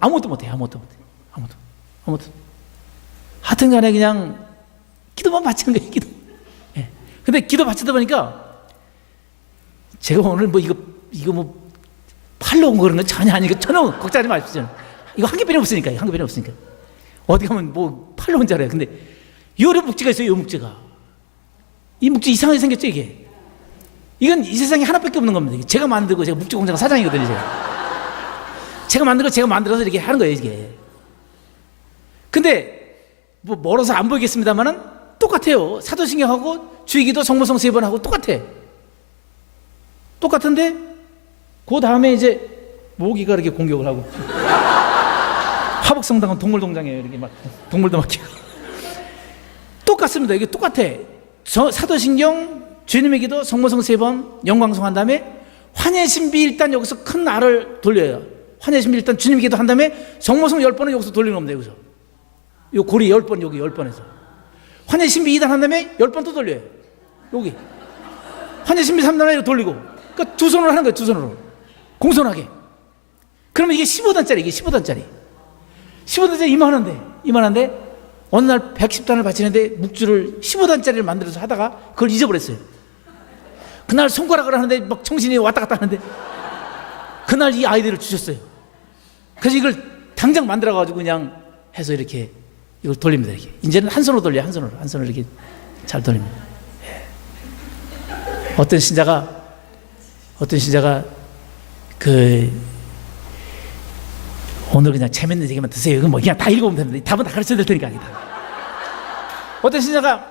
아무것도 못해. 아무것도. 하여튼 간에 그냥 기도만 바치는 거예요. 기도. 예. 근데 기도 바치다 보니까 제가 오늘 뭐 이거 뭐 팔로 온 거 그런 건 전혀 아니고 전혀 걱정하지 마십시오. 이거 한 개뿐이 없으니까. 어디 가면 뭐 팔로 온 줄 알아요. 근데 요런 묵지가 있어요. 요 묵지가. 이 묵지 이상하게 생겼죠 이게. 이건 이 세상에 하나밖에 없는 겁니다. 제가 만들고 제가 묵지 공장 사장이거든요. 제가 만든 거 제가 만들어서 이렇게 하는 거예요 이게. 근데 뭐 멀어서 안 보이겠습니다만은 똑같아요. 사도신경하고 주의기도 성모성 3번 하고 똑같은데 그 다음에 이제 모기가 이렇게 공격을 하고 화복성당은 동물동장이에요. 이렇게 막 동물도 막 키고 똑같습니다. 이게 똑같아. 사도신경, 주님의 기도, 성모성 3번, 영광성 한 다음에 환희신비 일단 여기서 큰 알을 돌려요. 환희신비 일단 주님의 기도 한 다음에 성모성 10번은 여기서 돌리는 겁니다. 여기서 요 고리 10번 여기 10번에서 환희신비 2단 한 다음에 10번 또 돌려요. 여기 환희신비 3단에 이렇게 돌리고 그러니까 두 손으로 하는 거예요. 두 손으로 공손하게. 그러면 이게 15단짜리 이게 15단짜리 이만한데 어느 날 110단을 바치는데 묵주를 15단짜리를 만들어서 하다가 그걸 잊어버렸어요. 그날 손가락을 하는데 막 정신이 왔다 갔다 하는데 그날 이 아이디어를 주셨어요. 그래서 이걸 당장 만들어가지고 그냥 해서 이렇게 이걸 돌립니다. 이렇게 이제는 한 손으로 돌려요. 한 손으로 이렇게 잘 돌립니다. 예. 어떤 신자가 오늘 그냥 재밌는 얘기만 드세요. 이건 뭐 그냥 다 읽어보면 되는데 답은 다 가르쳐 드릴 테니까. 어떤 신자가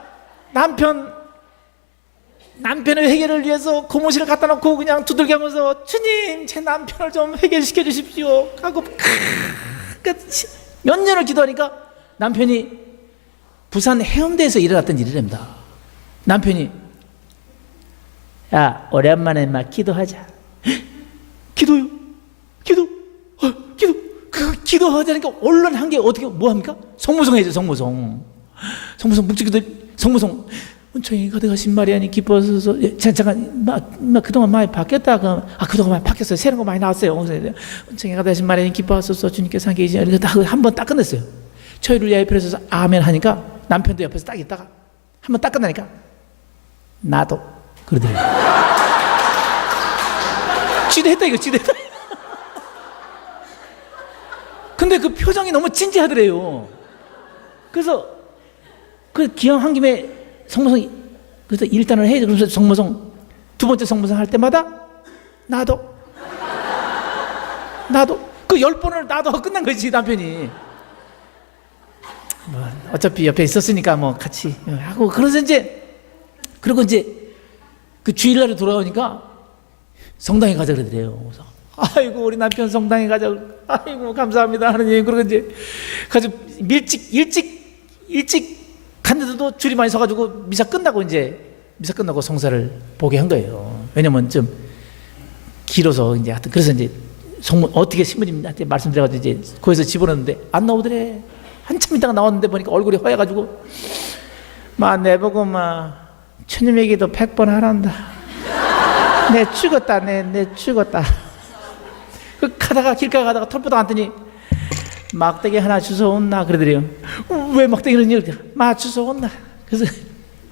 남편의 회개를 위해서 고무실을 갖다 놓고 그냥 두들겨면서 주님 제 남편을 좀 회개시켜 주십시오 하고 몇 년을 기도하니까 남편이 부산 해운대에서 일어났던 일이랍니다. 남편이 야 오랜만에 막 기도하자. 기도요? 기도하자니까 언론한 게 어떻게 뭐합니까? 성모성 해야죠. 성모성 묵지기도 성모성 은총이 가득하신 마리아니 기뻐하소서. 잠깐 그동안 많이 바뀌었다. 그동안 많이 바뀌었어요. 새로운 거 많이 나왔어요. 은총이 가득하신 마리아니 기뻐하소서. 주님께서 함께 계시니 한 번 딱 끝냈어요. 저희를 위하여 필요해서 아멘 하니까 남편도 옆에서 딱 있다가 한 번 딱 끝나니까 나도 그러더래요. 지도했다. 근데 그 표정이 너무 진지하더래요. 그래서 그 기왕 한 김에 성모성 그래서 1단을 해야죠. 그래서 성모성 두 번째 성모성 할 때마다 나도 그 10번을 나도 하고 끝난 거지 남편이. 뭐 어차피 옆에 있었으니까 뭐 같이 하고 그래서 그리고 이제 그 주일날에 돌아오니까 성당에 가자 그러더래요. 그래서 아이고 우리 남편 성당에 가자. 아이고 감사합니다 하느님. 그러고 이제 가서 일찍 갔는데도 줄이 많이 서가지고 미사 끝나고 성사를 보게 한 거예요. 왜냐면 좀 길어서 이제 하여튼 그래서 이제 어떻게 신부님한테 말씀드려가지고 이제 거기서 집어넣는데 안 나오더래. 한참 있다가 나왔는데 보니까 얼굴이 허해가지고 내보고 주님에게도 100번 하란다. 내 죽었다. 길가에 가다가 털보다 앉더니 막대기 하나 주워온나 그러더래요. 왜 막대기는 이렇게 주워온나. 그래서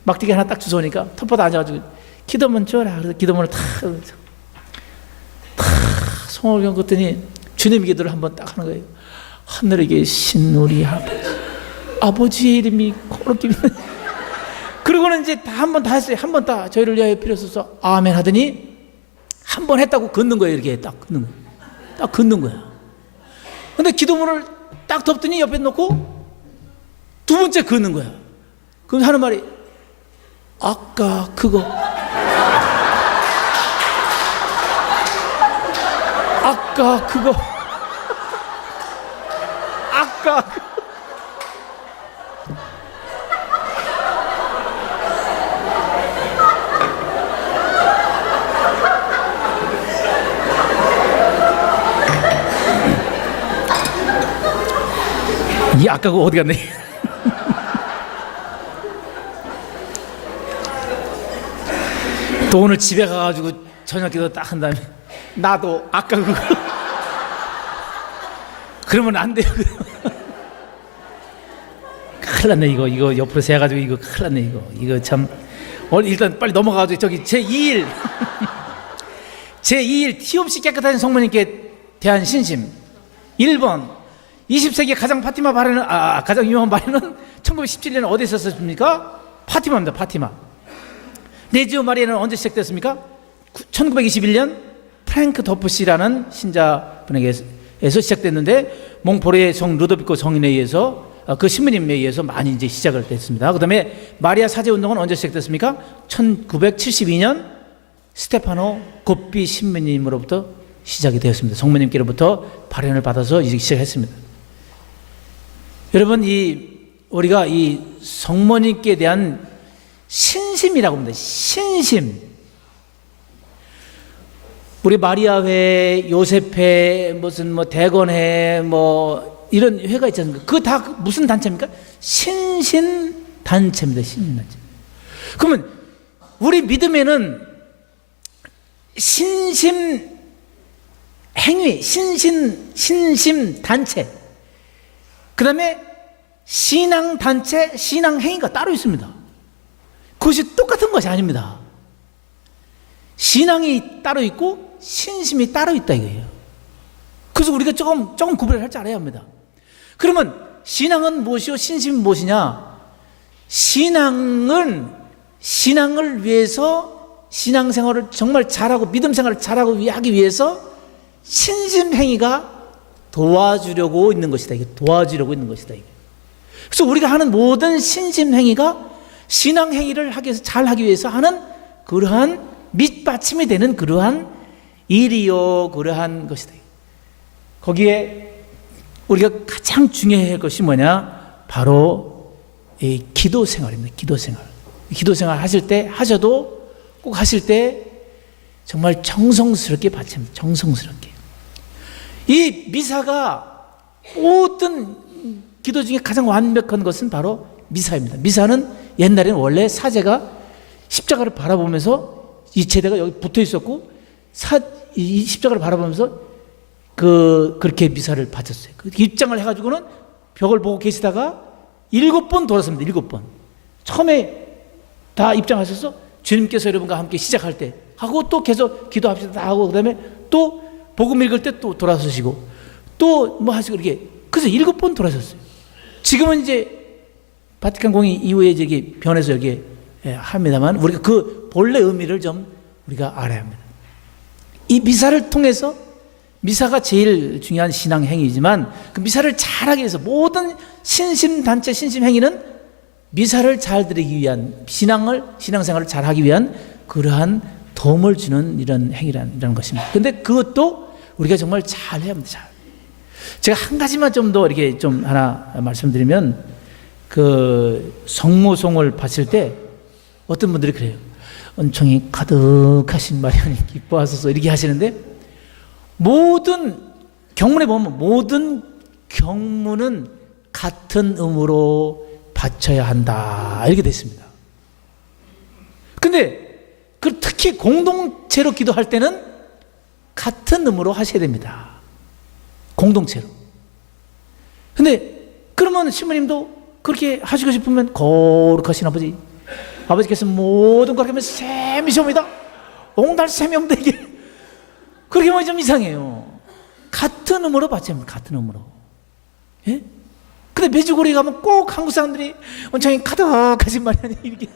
막대기 하나 딱 주워오니까 털보다 앉아가지고 기도문 줘라. 그래서 기도문을 탁 손을 감았더니 주님의 기도를 한번 딱 하는 거예요. 하늘에 계신 우리 아버지의 이름이 그렇게 그리고는 이제 한 번 다 했어요. 한 번 다 저희를 위하여 필요 없어서 아멘 하더니 한 번 했다고 걷는 거예요. 이렇게 딱 걷는 거야. 근데 기도문을 딱 덮더니 옆에 놓고 두 번째 걷는 거야. 그럼 하는 말이 아까 그거 이 아까 그거 어디 갔네. 또 오늘 집에 가가지고 저녁 기도 딱 한 다음에 나도 아까 그거 그러면 안 돼요. 큰일 났네. 이거 옆으로 세가지고 이거 큰일 났네. 이거 참. 일단 빨리 넘어가가지고 저기 제2일 제2일 티 없이 깨끗하신 성모님께 대한 신심. 1번 20세기 가장 파티마 발해는 가장 유명한 발해는 1917년 어디에 있었습니까? 파티마입니다. 파티마. 레지오 마리아는 언제 시작됐습니까? 1921년 프랭크 더프시라는 신자분에게서 시작됐는데 몽포르의 성 루도비코 성인에 의해서 그 신부님에 의해서 많이 이제 시작을 됐습니다. 그 다음에 마리아 사제 운동은 언제 시작됐습니까? 1972년 스테파노 곱비 신부님으로부터 시작이 되었습니다. 성모님께로부터 발현을 받아서 이제 시작했습니다. 여러분, 우리가 이 성모님께 대한 신심이라고 합니다. 신심. 우리 마리아회, 요셉회, 무슨 대건회, 이런 회가 있지 않습니까? 그거 다 무슨 단체입니까? 신심단체입니다. 신심단체. 그러면 우리 믿음에는 신심 행위, 신심단체, 그 다음에 신앙단체, 신앙행위가 따로 있습니다. 그것이 똑같은 것이 아닙니다. 신앙이 따로 있고 신심이 따로 있다 이거예요. 그래서 우리가 조금 구별을 할 줄 알아야 합니다. 그러면 신앙은 무엇이요? 신심은 무엇이냐? 신앙을 위해서 신앙생활을 정말 잘하고 믿음생활을 잘하고 하기 위해서 신심행위가 도와주려고 있는 것이다. 이게 도와주려고 있는 것이다. 이게. 그래서 우리가 하는 모든 신심행위가 신앙행위를 잘하기 위해서 하는 그러한 밑받침이 되는 그러한 일이요, 그러한 것이다. 거기에 우리가 가장 중요해야 할 것이 뭐냐? 바로 이 기도 생활입니다. 기도 생활 하실 때 꼭 하실 때 정말 정성스럽게 바칩니다. 정성스럽게. 이 미사가 모든 기도 중에 가장 완벽한 것은 바로 미사입니다. 미사는 옛날에는 원래 사제가 십자가를 바라보면서 이 제대가 여기 붙어 있었고 이 십자가를 바라보면서 그렇게 미사를 바쳤어요. 입장을 해가지고는 벽을 보고 계시다가 7번 돌았습니다. 7번. 처음에 다 입장하셔서 주님께서 여러분과 함께 시작할 때 하고 또 계속 기도합시다 다 하고 그다음에 또 복음 읽을 때 또 돌아서시고 또 하시고 이렇게 그래서 7번 돌아섰어요. 지금은 이제 바티칸 공의 이후에 이제 변해서 여기 합니다만 우리가 그 본래 의미를 좀 우리가 알아야 합니다. 이 미사를 통해서 미사가 제일 중요한 신앙 행위이지만 그 미사를 잘하기 위해서 모든 신심단체 신심행위는 미사를 잘 드리기 위한 신앙생활을 잘하기 위한 그러한 도움을 주는 이런 행위라는 것입니다. 근데 그것도 우리가 정말 잘 해야 합니다. 잘. 제가 한 가지만 좀 더 이렇게 좀 하나 말씀드리면 그 성모송을 바칠 때 어떤 분들이 그래요. 은총이 가득하신 마리아님 기뻐하소서 이렇게 하시는데 모든 경문에 보면 모든 경문은 같은 음으로 바쳐야 한다 이렇게 되어 있습니다. 근데 특히 공동체로 기도할 때는 같은 음으로 하셔야 됩니다. 공동체로. 근데 그러면 신부님도 그렇게 하시고 싶으면 거룩하신 아버지께서 모든 걸 하면 셈이시옵니다. 옹달 세명되게 그렇게 하면 좀 이상해요. 같은 음으로 바쳐야 합니다. 같은 음으로. 예? 근데 메주고리 가면 꼭 한국 사람들이 원창이 가득하신 마리아님 이렇게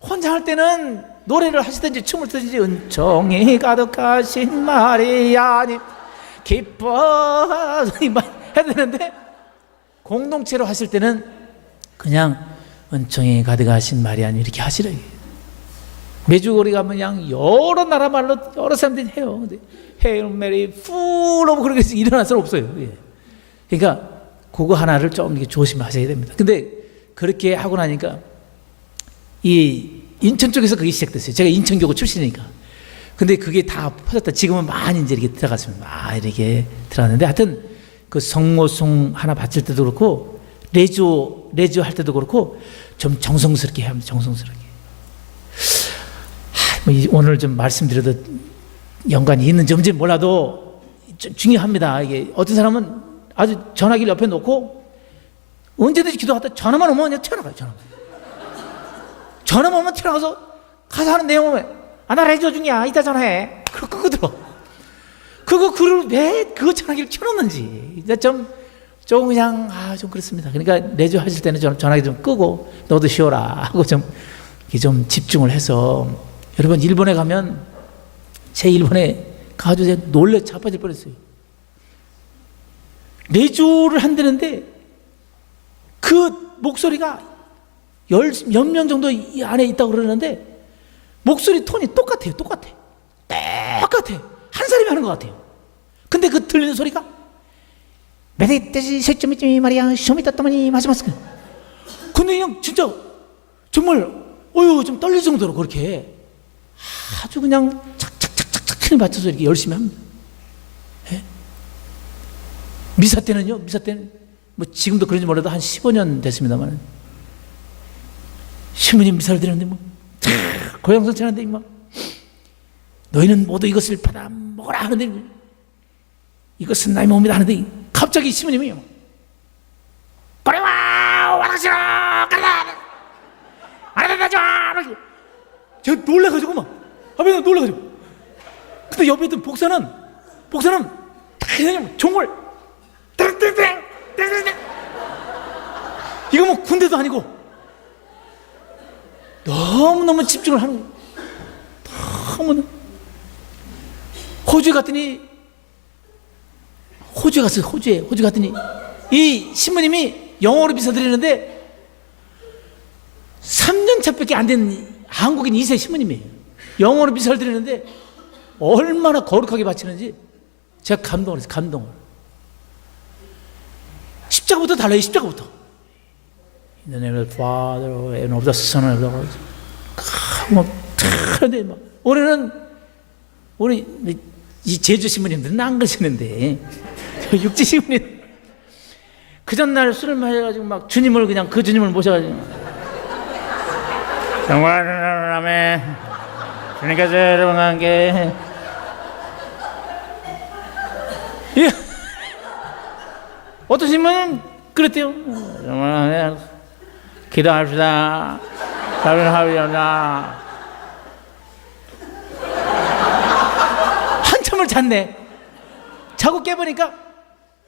혼자 할 때는 노래를 하시든지 춤을 추든지 은총이 가득하신 마리아님 기뻐 해야 되는데 공동체로 하실 때는 그냥 은총이 가득하신 마리아님 이렇게 하시라. 메주고리 가면 그냥 여러 나라 말로 여러 사람들이 해요. 근데 Hail Mary full of 그렇게 일어날 수는 없어요. 예. 그러니까 그거 하나를 좀 이렇게 조심하셔야 됩니다. 근데 그렇게 하고 나니까 이 인천 쪽에서 그게 시작됐어요. 제가 인천교구 출신이니까. 근데 그게 다 퍼졌다. 지금은 많이 이제 이렇게 들어갔습니다. 많이 이렇게 들어갔는데 하여튼 그 성모송 하나 바칠 때도 그렇고 레지오 할 때도 그렇고 좀 정성스럽게 해야 합니다. 정성스럽게. 오늘 좀 말씀드려도 연관이 있는지 없는지 몰라도 중요합니다. 이게 어떤 사람은 아주 전화기를 옆에 놓고 언제든지 기도하다 전화만 오면 그냥 튀어나가요. 전화만 오면 튀어나가서 가서 하는 내용 오면 나 레저 중이야 이따 전화해. 그거 끄더라. 그걸 왜 그거 전화기를 켜놓는지 이제 좀 그냥 좀 그렇습니다. 그러니까 레저 하실 때는 전화기 좀 끄고 너도 쉬어라 하고 좀 집중을 해서. 여러분 일본에 가면 제 일본에 가가지고 제가 놀래 자빠질 뻔했어요. 레조를 한다는데 그 목소리가 몇 명 정도 이 안에 있다고 그러는데 목소리 톤이 똑같아요. 한 사람이 하는 것 같아요. 근데 그 들리는 소리가 메데떼지 세점이 말이야 쇼미다떠마니 마지막스. 근데 그냥 진짜 정말 좀 떨릴 정도로 그렇게 아주 그냥 착착착착착 맞춰서 이렇게 열심히 합니다. 예? 미사 때는 뭐 지금도 그런지 몰라도 한 15년 됐습니다만 신부님 미사를 드렸는데 뭐 고향선 지났는데 막 너희는 모두 이것을 받아 먹어라 하는데 이것은 나의 몸이다 하는데 갑자기 신부님이 꼬리와 와라시로 갈라 아라다자 제가 놀라가지고 막 앞에서 놀라가지고. 근데 옆에 있던 복사는 그냥 종을 땡땡땡 이거 뭐 군대도 아니고 너무너무 집중을 하는 거예요. 너무너무. 호주에 갔더니 호주에 갔더니 이 신부님이 영어로 비서 드리는데 3년차밖에 안 된 한국인 2세 신부님이에요. 영어로 비서를 드리는데 얼마나 거룩하게 바치는지 제가 감동을 했어요. 감동을. 십자가부터 달라요. 십자가부터. In the name of the Father and of the Son and of the Holy Spirit. 막 우리 이 제주 신부님들은 안 그러시는데 육지 신부님 그 전날 술을 마셔가지고 막 주님을 그냥 그 주님을 모셔가지고 정말라메 주님께서 여러분과 함께 어떤 신부는 그랬대요. 정말 기도합시다. 기도합시다. 한참을 잤네. 자고 깨보니까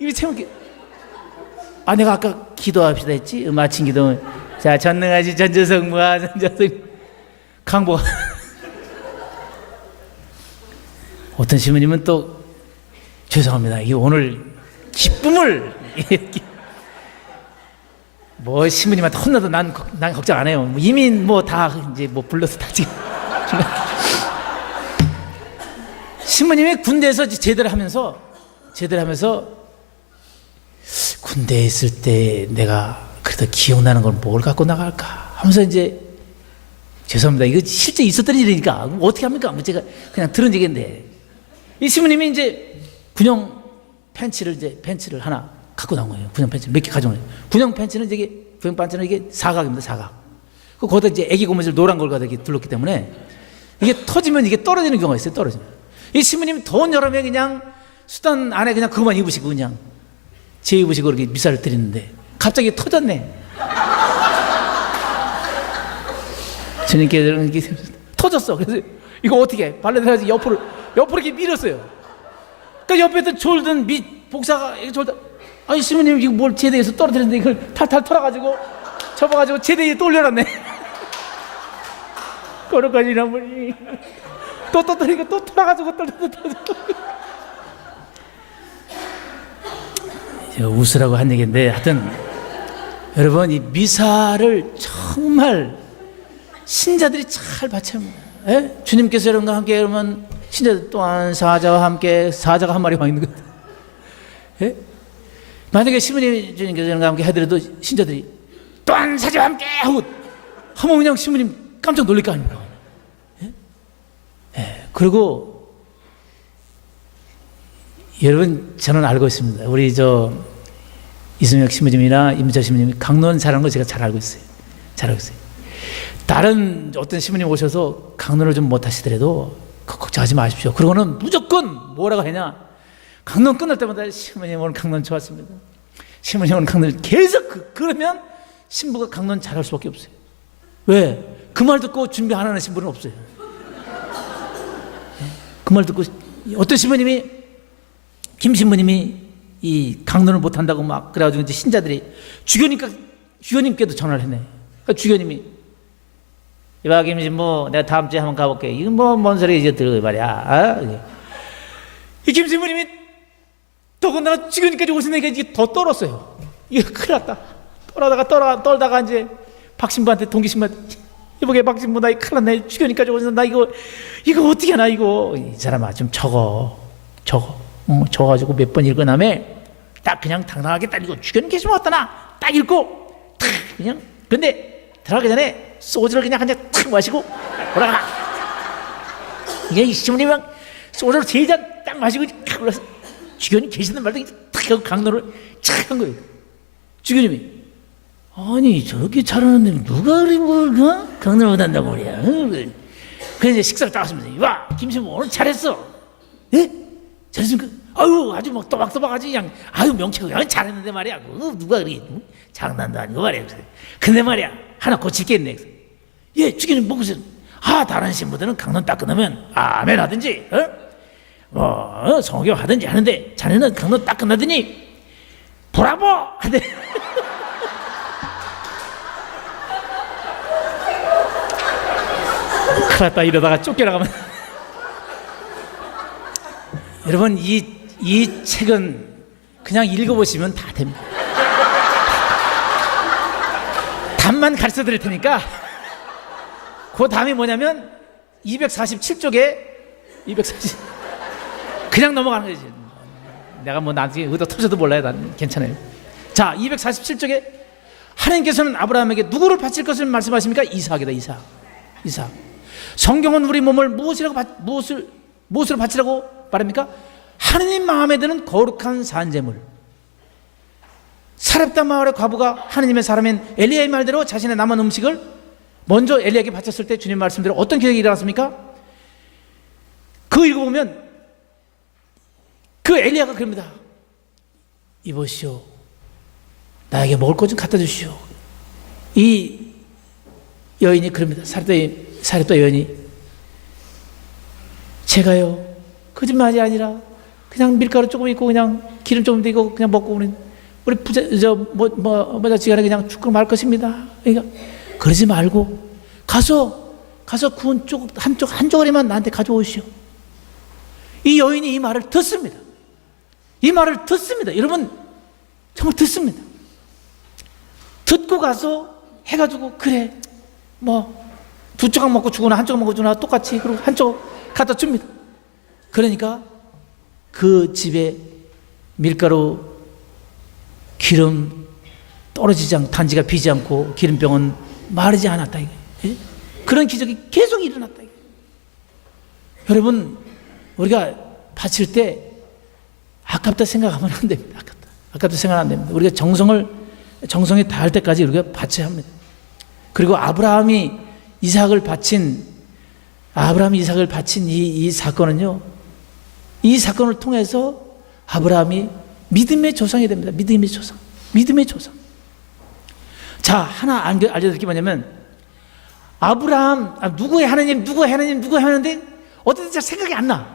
입이 채우게. 내가 아까 기도합시다 했지. 마친 기도. 자, 전능하신 전조성 무하 전조성 강보. 어떤 신부님은 또 죄송합니다. 이게 오늘 기쁨을 뭐 신부님한테 혼나도 난 걱정 안 해요. 이미 뭐 다 이제 뭐 불러서 다 지금 신부님이 군대에서 제대를 하면서 군대에 있을 때 내가 그래도 기억나는 건 뭘 갖고 나갈까 하면서 이제 죄송합니다. 이거 실제 있었던 일이니까 어떻게 합니까? 제가 그냥 들은 얘기인데 이 신부님이 이제 군용 팬츠를 하나 갖고 나온 거예요. 군용 팬츠 몇 개 가져온 거예요. 군용 팬츠는 이게 사각입니다. 사각. 거기다 이제 애기 고무줄 노란 걸 갖다 이렇게 둘렀기 때문에 이게 터지면 이게 떨어지는 경우가 있어요. 떨어지면. 이 신부님이 더운 여름에 그냥 수단 안에 그냥 그것만 입으시고 그냥 제 입으시고 이렇게 미사를 드리는데 갑자기 터졌네. 주님께 이렇게 터졌어. 그래서 이거 어떻게 해? 발레 들어가서 옆으로 이렇게 밀었어요. 그러니까 옆에 있던 졸던 복사가 이렇게 졸다. 아니 신부님 이거 뭘 제대에서 떨어뜨렸는데 이걸 탈탈 털어가지고 접어가지고 제대에 또 올려놨네. 거룩하신 어머니 또 떨어뜨리니까 또 털어가지고 웃으라고 한 얘기인데 하여튼 여러분 이 미사를 정말 신자들이 잘 바쳐야 합니다. 주님께서 여러분과 함께 그러면 신자들 또한 사자와 함께 사자가 한 마리 와 있는 것. 만약에 신부님 주님께서 여러분과 함께 해드려도 신자들이 또한 사자와 함께 하고 하면 그냥 신부님 깜짝 놀랄 거 아닙니까? 그리고 여러분 저는 알고 있습니다. 우리 이승혁 신부님이나 임철 신부님이 강론 잘하는 거 제가 잘 알고 있어요. 다른 어떤 신부님 오셔서 강론을 좀 못하시더라도 걱정하지 마십시오. 그러고는 무조건 뭐라고 하냐 강론 끝날 때마다 시어머니 오늘 강론 좋았습니다. 시어머니 오늘 강론 계속 그러면 신부가 강론 잘할 수밖에 없어요. 왜? 그 말 듣고 준비 안 하는 신부는 없어요. 그 말 듣고 어떤 신부님이 김 신부님이 이 강론을 못 한다고 막 그래가지고 이제 신자들이 주교님께도 전화를 했네. 그러니까 주교님이 이봐 김 신부 내가 다음 주에 한번 가볼게. 이건 뭐 뭔 소리 이제 들어 말이야. 이 김 신부님이 더군다나 주교님까지 오시니까 이게 더 떨었어요. 이거 큰일 났다. 떨다가 이제 박 신부한테 동기 신부한테 이보게 박 신부 나 이거 큰일 났네. 주교님까지 오셔서 나 이거 어떻게 하나 이거. 이 사람아 좀 적어가지고 몇 번 읽은 다음에 딱 그냥 당당하게 딱 읽고 주교님께서 왔다나 딱 읽고 탁 그냥 근데 들어가기 전에 소주를 그냥 한 잔 탁 마시고 돌아가. 이게 이 신부님은 소주를 3잔 딱 마시고 탁 올라서 주교님 계시는 말도 탁 하고 강론을 착 한 거예요. 주교님이 아니 저렇게 잘하는데 누가 그리 뭘 강론을 못한다고 말이야. 그래서 이제 식사를 딱 하시면서 와 김신부 오늘 잘했어. 예? 잘했습니까? 아유 아주 막 또박또박하지 그냥 아유 명쾌하게 잘했는데 말이야. 누가 그리 장난도 아니고 말이야. 근데 말이야 하나 고칠 게 있네. 예 주교님 먹으세요. 다른 신부들은 강론 딱 끝나면 아멘 하든지 성경 하든지 하는데 자네는 강론 딱 끝나더니 브라보 하더니 큰일 났다 이러다가 쫓겨나가면 여러분 이 책은 그냥 읽어보시면 다 됩니다. 답만 가르쳐 드릴 테니까 그 다음이 뭐냐면 247쪽에 240 그냥 넘어가는 거지. 내가 뭐 나중에 의도 터져도 몰라요. 난 괜찮아요. 자 247쪽에 하나님께서는 아브라함에게 누구를 바칠 것을 말씀하십니까? 이삭이다. 이삭. 성경은 우리 몸을 무엇으로 바치라고 말합니까? 하느님 마음에 드는 거룩한 산제물. 사렙다 마을의 과부가 하느님의 사람인 엘리야의 말대로 자신의 남은 음식을 먼저 엘리야에게 바쳤을 때 주님 말씀대로 어떤 기적이 일어났습니까? 그거 읽어보면 그 엘리야가 그럽니다. 이보시오 나에게 먹을 것 좀 갖다 주시오. 이 여인이 그럽니다. 사렙다 여인이 제가요 거짓말이 아니라 그냥 밀가루 조금 있고 그냥 기름 조금 있고 그냥 먹고 우리 부자 지간에 그냥 죽고 말 것입니다. 그러니까 그러지 말고 가서 구운 한 조각이만 나한테 가져오시오. 이 여인이 이 말을 듣습니다. 여러분 정말 듣습니다. 듣고 가서 해가지고 그래 뭐 2조각 먹고 주거나 1조각 먹고 주거나 똑같이 그리고 1조각 갖다 줍니다. 그러니까 그 집에 밀가루 기름 떨어지지 않고 단지가 비지 않고 기름병은 마르지 않았다 이거예요. 예? 그런 기적이 계속 일어났다 이거예요. 여러분 우리가 바칠 때 아깝다 생각하면 안 됩니다. 아깝다 생각 안 됩니다. 우리가 정성이 닿을 때까지 우리가 바쳐야 합니다. 그리고 아브라함이 이삭을 바친 이 사건은요, 이 사건을 통해서 아브라함이 믿음의 조상이 됩니다. 믿음의 조상. 자, 하나 알려드릴 게 뭐냐면, 아브라함, 누구의 하나님 하는데, 어떻게 생각이 안 나.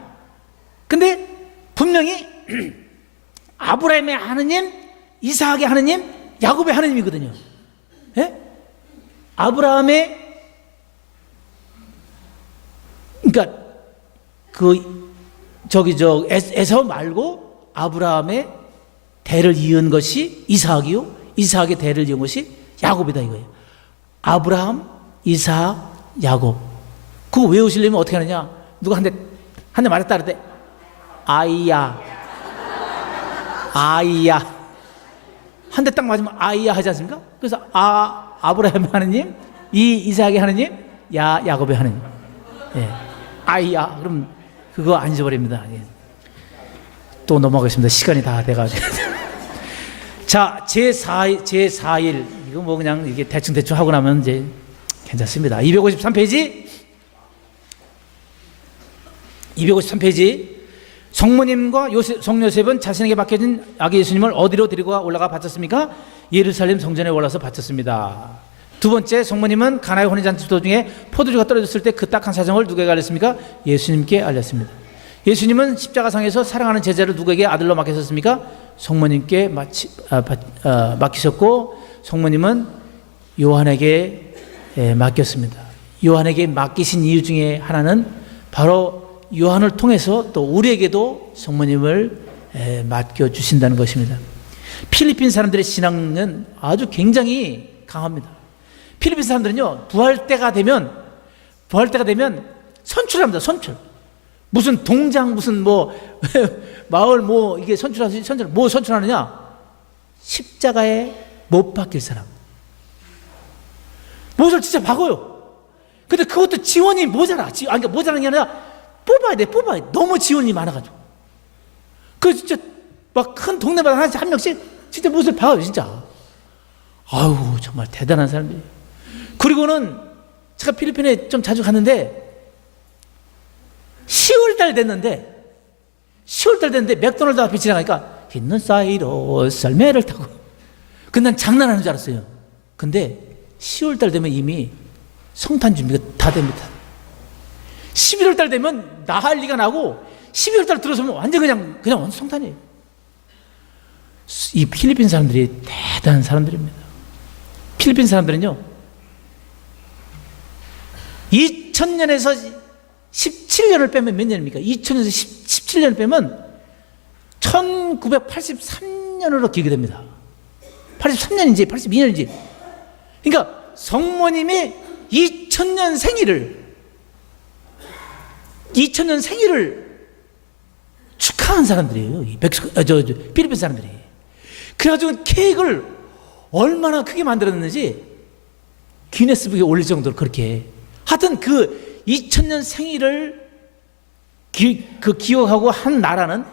근데, 분명히, 아브라함의 하나님, 이삭의 하나님, 야곱의 하나님이거든요. 예? 아브라함의, 그러니까, 에사우 말고, 아브라함의 대를 이은 것이 이삭이요, 이삭의 대를 이은 것이 야곱이다 이거예요. 아브라함, 이삭, 야곱. 그거 외우시려면 어떻게 하느냐? 누가 한 대 말했다 그럴 때 아이야 한 대 딱 맞으면 아이야 하지 않습니까? 그래서 아브라함의 하느님, 이삭의 하느님, 야곱의 하느님. 예. 아이야. 그럼 그거 안 잊어버립니다. 예. 또 넘어가겠습니다. 시간이 다 돼가지고. 자, 제4일. 이거 뭐 그냥 이게 대충 하고 나면 이제 괜찮습니다. 253페이지. 성모님과 성요셉은 자신에게 맡겨진 아기 예수님을 어디로 데리고 올라가 바쳤습니까? 예루살렘 성전에 올라서 바쳤습니다. 두 번째, 성모님은 가나의 혼인잔치 도중에 포도주가 떨어졌을 때 그 딱한 사정을 누구에게 알렸습니까? 예수님께 알렸습니다. 예수님은 십자가상에서 사랑하는 제자를 누구에게 아들로 맡기셨습니까? 성모님께 맡기셨고, 성모님은 요한에게 맡겼습니다. 요한에게 맡기신 이유 중에 하나는 바로 요한을 통해서 또 우리에게도 성모님을 맡겨주신다는 것입니다. 필리핀 사람들의 신앙은 아주 굉장히 강합니다. 필리핀 사람들은요, 부활 때가 되면 선출합니다. 선출. 무슨 동장, 무슨 마을 이게 뭐 선출하느냐? 십자가에 못 박힐 사람. 못을 진짜 박아요. 근데 그것도 지원이 모자라. 그러니까 모자라는 게 아니라 뽑아야 돼. 너무 지원이 많아가지고. 그 진짜 막 큰 동네마다 하나씩 한 명씩 진짜 못을 박아요, 진짜. 아유, 정말 대단한 사람들이에요. 그리고는 제가 필리핀에 좀 자주 갔는데 10월달 됐는데 맥도날드 앞에 지나가니까 있는 사이로 썰매를 타고. 근데 난 장난하는 줄 알았어요. 근데 10월달 되면 이미 성탄 준비가 다 됩니다. 11월달 되면 난리가 나고 12월달 들어서면 완전 그냥 완전 성탄이에요. 이 필리핀 사람들이 대단한 사람들입니다. 필리핀 사람들은요, 2000년에서 17년을 빼면 몇 년입니까? 2000년에서 17년을 빼면 1983년으로 기억이 됩니다. 83년인지 82년인지. 그러니까 성모님의 2000년 생일을 축하한 사람들이에요. 필리핀 사람들이. 그래가지고 케이크를 얼마나 크게 만들었는지 기네스북에 올릴 정도로 그렇게. 하여튼 그 2000년 생일을 기억하고 한 나라는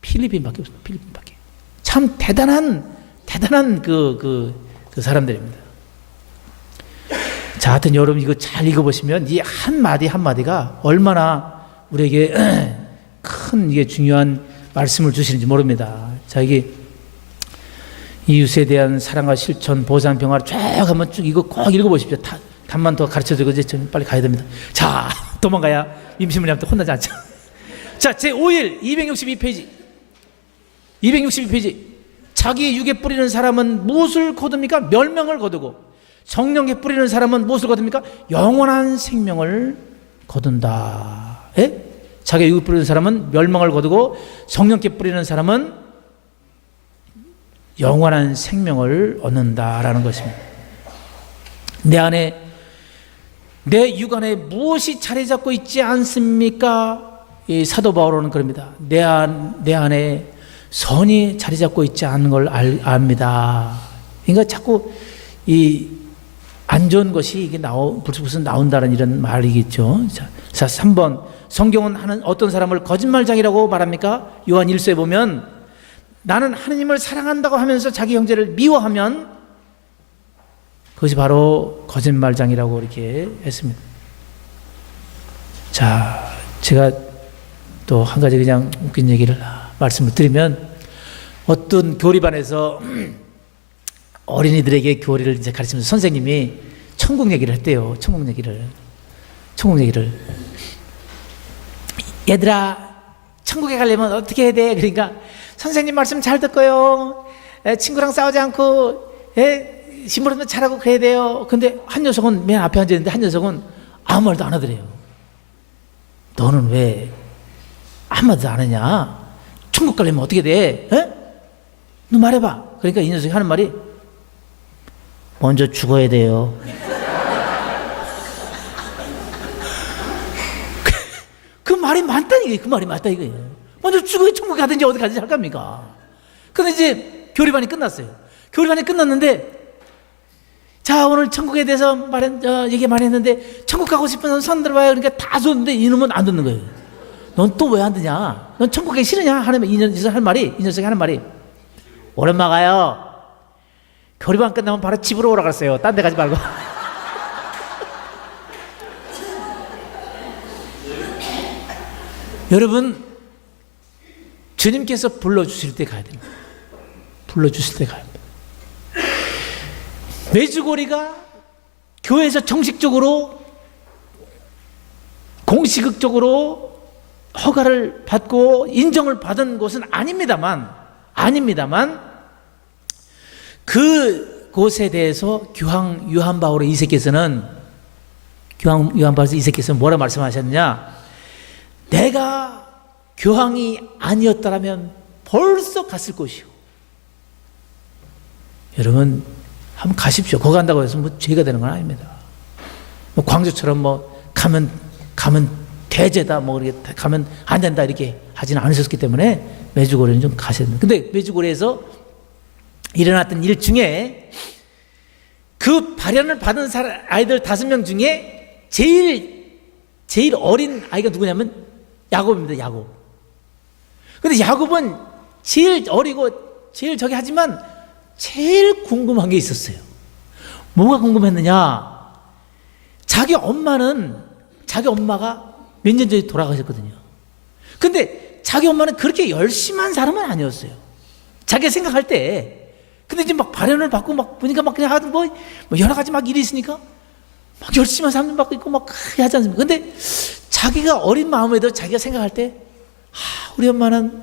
필리핀밖에 없어요. 필리핀밖에. 참 대단한 그 사람들입니다. 자, 하여튼 여러분 이거 잘 읽어보시면 이 한마디가 얼마나 우리에게 큰 이게 중요한 말씀을 주시는지 모릅니다. 자, 이게 이웃에 대한 사랑과 실천, 보상, 평화를 쭉 한번 쭉 이거 꼭 읽어보십시오. 답만 더 가르쳐드리고 이제 좀 빨리 가야 됩니다. 자, 도망가야 임신부님한테 혼나지 않죠. 자, 제5일 262페이지. 자기 육에 뿌리는 사람은 무엇을 거둡니까? 멸망을 거두고, 성령에 뿌리는 사람은 무엇을 거둡니까? 영원한 생명을 거둔다. 자기 육에 뿌리는 사람은 멸망을 거두고, 성령께 뿌리는 사람은 영원한 생명을 얻는다라는 것입니다. 내 육 안에 무엇이 자리 잡고 있지 않습니까? 이 사도 바울은 그럽니다. 내 안에 선이 자리 잡고 있지 않은 걸 압니다. 그러니까 자꾸 이 안 좋은 것이 이게 무슨 나온다는 이런 말이겠죠. 자, 3번. 성경은 어떤 사람을 거짓말장이라고 말합니까? 요한 1서에 보면 나는 하느님을 사랑한다고 하면서 자기 형제를 미워하면 그것이 바로 거짓말장이라고 이렇게 했습니다. 자, 제가 또 한 가지 그냥 웃긴 얘기를 말씀을 드리면, 어떤 교리반에서 어린이들에게 교리를 이제 가르치면서 선생님이 천국 얘기를 했대요. 천국 얘기를. 얘들아, 천국에 가려면 어떻게 해야 돼? 그러니까 선생님 말씀 잘 듣고요. 친구랑 싸우지 않고, 심부름도 잘하고 그래야 돼요. 근데 한 녀석은 맨 앞에 앉아있는데 한 녀석은 아무 말도 안 하더래요. 너는 왜 한마디도 안 하냐? 천국 가려면 어떻게 돼? 너 말해봐. 그러니까 이 녀석이 하는 말이 먼저 죽어야 돼요. 그 말이 맞다 이거예요. 먼저 죽어야 천국 가든지 어디 가든지 할 겁니까? 근데 이제 교리반이 끝났어요. 교리반이 끝났는데, 자, 오늘 천국에 대해서 얘기 많이 했는데, 천국 가고 싶은 손 들어봐요. 그러니까 다 줬는데 이놈은 안 듣는 거예요. 넌 또 왜 안 드냐? 넌 천국 가기 싫으냐? 하면 이 녀석이 하는 말이 오랜만 가요. 교리반 끝나면 바로 집으로 오라갔어요. 딴 데 가지 말고. 여러분, 주님께서 불러주실 때 가야 됩니다. 불러주실 때 가야 합니다. 메주고리가 교회에서 정식적으로 공식적으로 허가를 받고 인정을 받은 곳은 아닙니다만 그 곳에 대해서 교황 요한 바오로 2세께서는 뭐라 말씀하셨느냐? 내가 교황이 아니었다면 벌써 갔을 것이오. 여러분 한번 가십시오. 거기 간다고 해서 뭐 죄가 되는 건 아닙니다. 뭐 광주처럼 뭐 가면 대죄다 뭐 이렇게 가면 안 된다 이렇게 하지는 않으셨기 때문에 메주고리는 좀 가셔야 됩니다. 근데 메주고리에서 일어났던 일 중에 그 발현을 받은 아이들 5명 중에 제일 어린 아이가 누구냐면 야곱입니다. 야곱. 근데 야곱은 제일 어리고 제일 저기 하지만 제일 궁금한 게 있었어요. 뭐가 궁금했느냐? 자기 엄마가 몇 년 전에 돌아가셨거든요. 근데 자기 엄마는 그렇게 열심한 사람은 아니었어요. 자기가 생각할 때. 근데 이제 막 발현을 받고 막 보니까 막 그냥 하던 뭐 여러 가지 막 일이 있으니까 막 열심한 사람도 막 있고 막 하지 않습니까? 근데 자기가 어린 마음에도 자기가 생각할 때, 우리 엄마는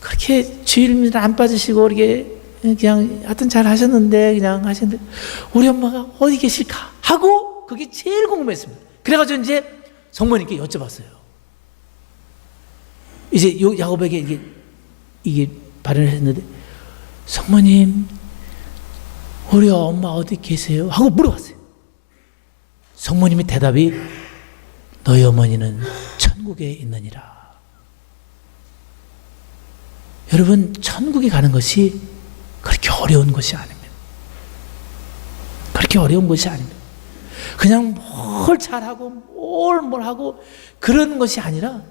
그렇게 주일 안 빠지시고 이렇게 그냥 하여튼 잘 하셨는데 그냥 하셨는데 우리 엄마가 어디 계실까 하고 그게 제일 궁금했습니다. 그래가지고 이제 성모님께 여쭤봤어요. 이제 야곱에게 이게 발현을 했는데, 성모님 우리 엄마 어디 계세요? 하고 물어봤어요. 성모님의 대답이 너희 어머니는 천국에 있느니라. 여러분, 천국에 가는 것이 그렇게 어려운 것이 아닙니다. 그렇게 어려운 것이 아닙니다. 그냥 뭘 잘하고 뭘 하고 그런 것이 아니라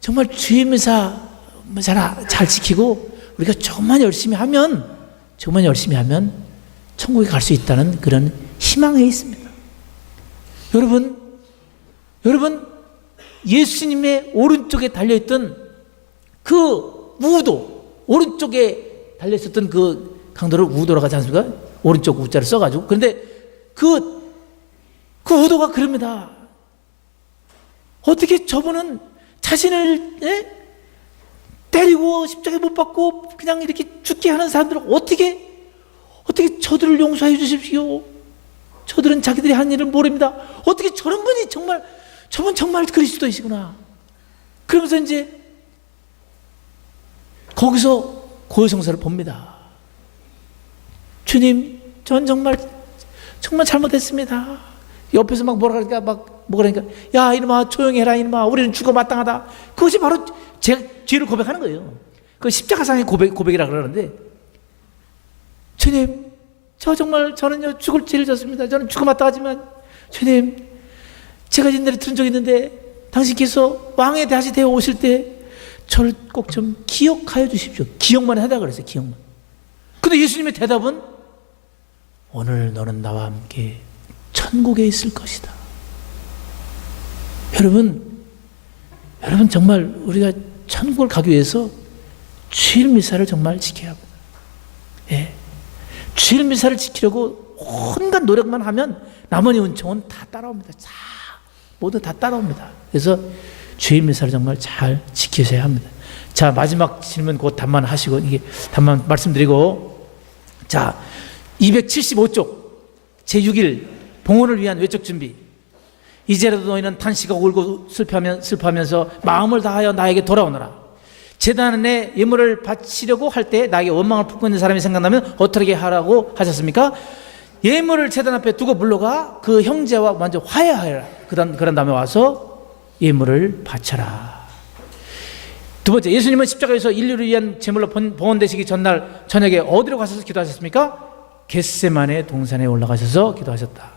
정말 주의 미사 잘 지키고 우리가 조금만 열심히 하면 천국에 갈 수 있다는 그런 희망에 있습니다. 여러분 예수님의 오른쪽에 달려있던 그 우도, 오른쪽에 달려있었던 그 강도를 우도라고 하지 않습니까? 오른쪽 우자를 써가지고. 그런데 그 우도가 그럽니다. 어떻게 저분은 자신을 때리고 십자가에 못 박고 그냥 이렇게 죽게 하는 사람들을 어떻게 저들을 용서해 주십시오. 저들은 자기들이 한 일을 모릅니다. 어떻게 저런 분이 저분 정말 그리스도이시구나. 그러면서 이제 거기서 고해성사를 봅니다. 주님, 전 정말 잘못했습니다. 옆에서 막 뭐라 그러니까 야 이놈아 조용히 해라 이놈아 우리는 죽어 마땅하다. 그것이 바로 제 죄를 고백하는 거예요. 그 십자가상의 고백이라 그러는데, 주님 저는요 죽을 죄를 졌습니다. 저는 죽어 마땅하지만 주님, 제가 옛날에 들은 적이 있는데 당신께서 왕에 다시 되어 오실 때 저를 꼭 좀 기억하여 주십시오. 기억만 하다 그랬어요. 기억만. 근데 예수님의 대답은 오늘 너는 나와 함께 천국에 있을 것이다. 여러분 정말 우리가 천국을 가기 위해서 주일 미사를 정말 지켜야 합니다. 예. 주일 미사를 지키려고 온갖 노력만 하면 나머지 은총은 다 따라옵니다. 모두 다 따라옵니다. 그래서 주일 미사를 정말 잘 지키셔야 합니다. 자, 마지막 질문 곧 답만 하시고 이게 답만 말씀드리고, 자, 275쪽 제6일 봉헌을 위한 외적 준비. 이제라도 너희는 탄식하고 울고 슬퍼하면서 마음을 다하여 나에게 돌아오너라. 제단에 예물을 바치려고 할 때 나에게 원망을 품고 있는 사람이 생각나면 어떻게 하라고 하셨습니까? 예물을 제단 앞에 두고 물러가 그 형제와 먼저 화해하여라. 그런 다음에 와서 예물을 바쳐라. 두 번째, 예수님은 십자가에서 인류를 위한 제물로 봉헌되시기 전날 저녁에 어디로 가셔서 기도하셨습니까? 겟세마네 동산에 올라가셔서 기도하셨다.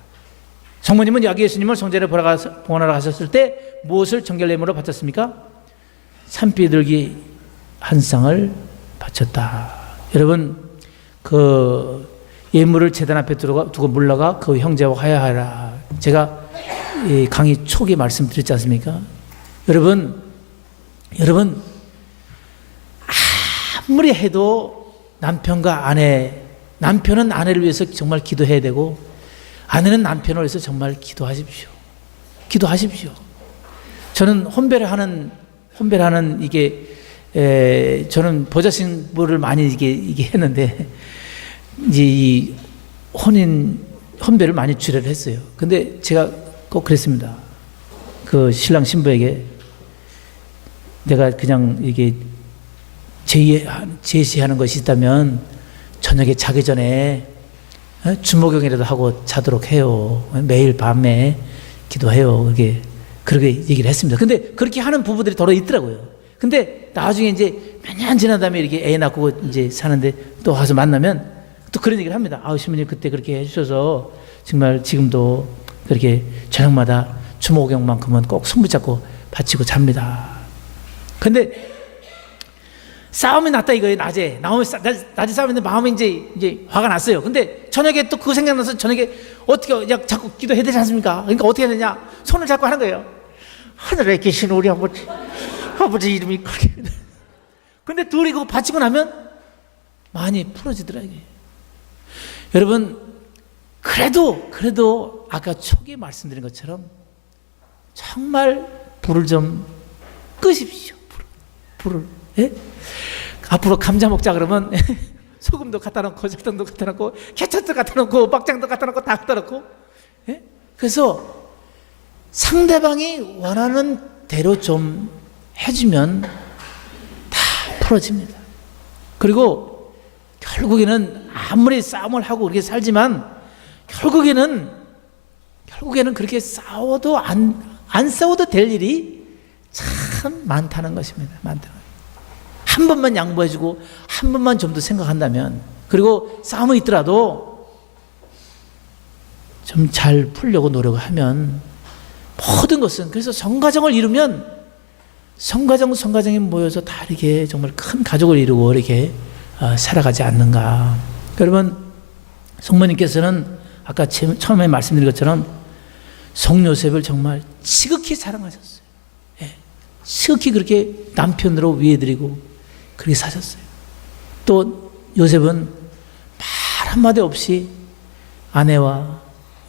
성모님은 야기 예수님을 성전에 봉헌하러 가셨을 때 무엇을 정결예물로 바쳤습니까? 산비둘기 한 쌍을 바쳤다. 여러분, 그 예물을 제단 앞에 두고 물러가 그 형제와 화해하라. 제가 강의 초기에 말씀드렸지 않습니까? 여러분 아무리 해도 남편과 아내, 남편은 아내를 위해서 정말 기도해야 되고 아내는 남편을 위해서 정말 기도하십시오. 기도하십시오. 저는 혼배를 하는 이게 저는 보좌신부를 많이 이게 했는데 이제 이 혼배를 많이 주례를 했어요. 근데 제가 꼭 그랬습니다. 그 신랑 신부에게 내가 그냥 이게 제시하는 것이 있다면 저녁에 자기 전에 주목경이라도 하고 자도록 해요. 매일 밤에 기도해요. 그렇게 얘기를 했습니다. 근데 그렇게 하는 부부들이 더러 있더라고요. 근데 나중에 이제 몇 년 지난 다음에 이렇게 애 낳고 이제 사는데 또 와서 만나면 또 그런 얘기를 합니다. 신부님 그때 그렇게 해주셔서 정말 지금도 그렇게 저녁마다 주목경만큼은 꼭 손붙잡고 바치고 잡니다. 근데 싸움이 났다 이거예요. 낮에 싸움인데 마음이 이제 화가 났어요. 근데 저녁에 또 그거 생각나서 저녁에 어떻게 자꾸 기도해야 되지 않습니까? 그러니까 어떻게 해야 되냐? 손을 잡고 하는 거예요. 하늘에 계신 우리 아버지 이름이 그렇게. 근데 둘이 그거 바치고 나면 많이 풀어지더라고요. 여러분 그래도 아까 초기에 말씀드린 것처럼 정말 불을 좀 끄십시오. 불을. 예? 앞으로 감자 먹자 그러면 소금도 갖다 놓고 설탕도 갖다 놓고 케첩도 갖다 놓고 막장도 갖다 놓고 다 갖다 놓고. 예? 그래서 상대방이 원하는 대로 좀 해주면 다 풀어집니다. 그리고 결국에는 아무리 싸움을 하고 그렇게 살지만 결국에는 그렇게 싸워도 안 싸워도 될 일이 참 많다는 것입니다. 한 번만 양보해주고 한 번만 좀 더 생각한다면, 그리고 싸움이 있더라도 좀 잘 풀려고 노력을 하면 모든 것은, 그래서 성가정을 이루면 성가정이 모여서 다 이렇게 정말 큰 가족을 이루고 이렇게 살아가지 않는가. 여러분, 성모님께서는 아까 처음에 말씀드린 것처럼 성요셉을 정말 지극히 사랑하셨어요. 예, 지극히 그렇게 남편으로 위해드리고 그렇게 사셨어요. 또 요셉은 말 한마디 없이 아내와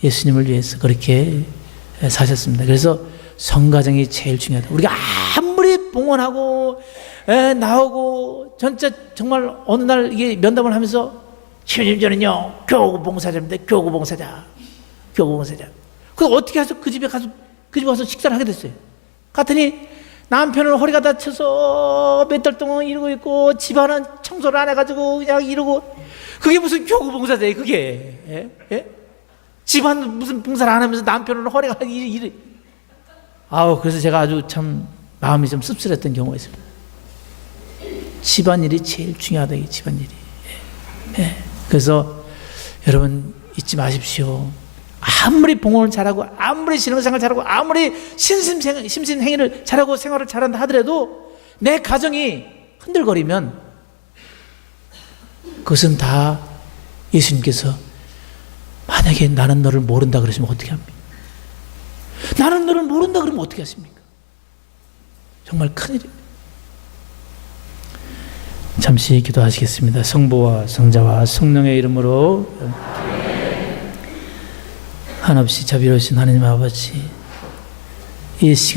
예수님을 위해서 그렇게 사셨습니다. 그래서 성가정이 제일 중요하다. 우리가 아무리 봉헌하고 나오고 전체 정말 어느 날 이게 면담을 하면서 시부님 저는요 교구 봉사자인데 교구 봉사자. 그 어떻게 해서 그 집에 가서 식사를 하게 됐어요. 갔더니 남편은 허리가 다쳐서 몇 달 동안 이러고 있고 집안은 청소를 안 해가지고 그냥 이러고, 그게 무슨 교구 봉사자예요 그게. 예? 집안 무슨 봉사를 안 하면서 남편은 허리가 이래. 그래서 제가 아주 참 마음이 좀 씁쓸했던 경우가 있습니다. 집안일이 제일 중요하다, 이 집안일이. 예. 그래서 여러분 잊지 마십시오. 아무리 봉헌을 잘하고 아무리 신앙생활 잘하고 아무리 심신행위를 잘하고 생활을 잘한다 하더라도 내 가정이 흔들거리면 그것은 다 예수님께서 만약에 나는 너를 모른다 그러시면 어떻게 합니까? 나는 너를 모른다 그러면 어떻게 하십니까? 정말 큰일이에요. 잠시 기도하시겠습니다. 성부와 성자와 성령의 이름으로. 한없이 자비로우신 하나님 아버지, 이 시간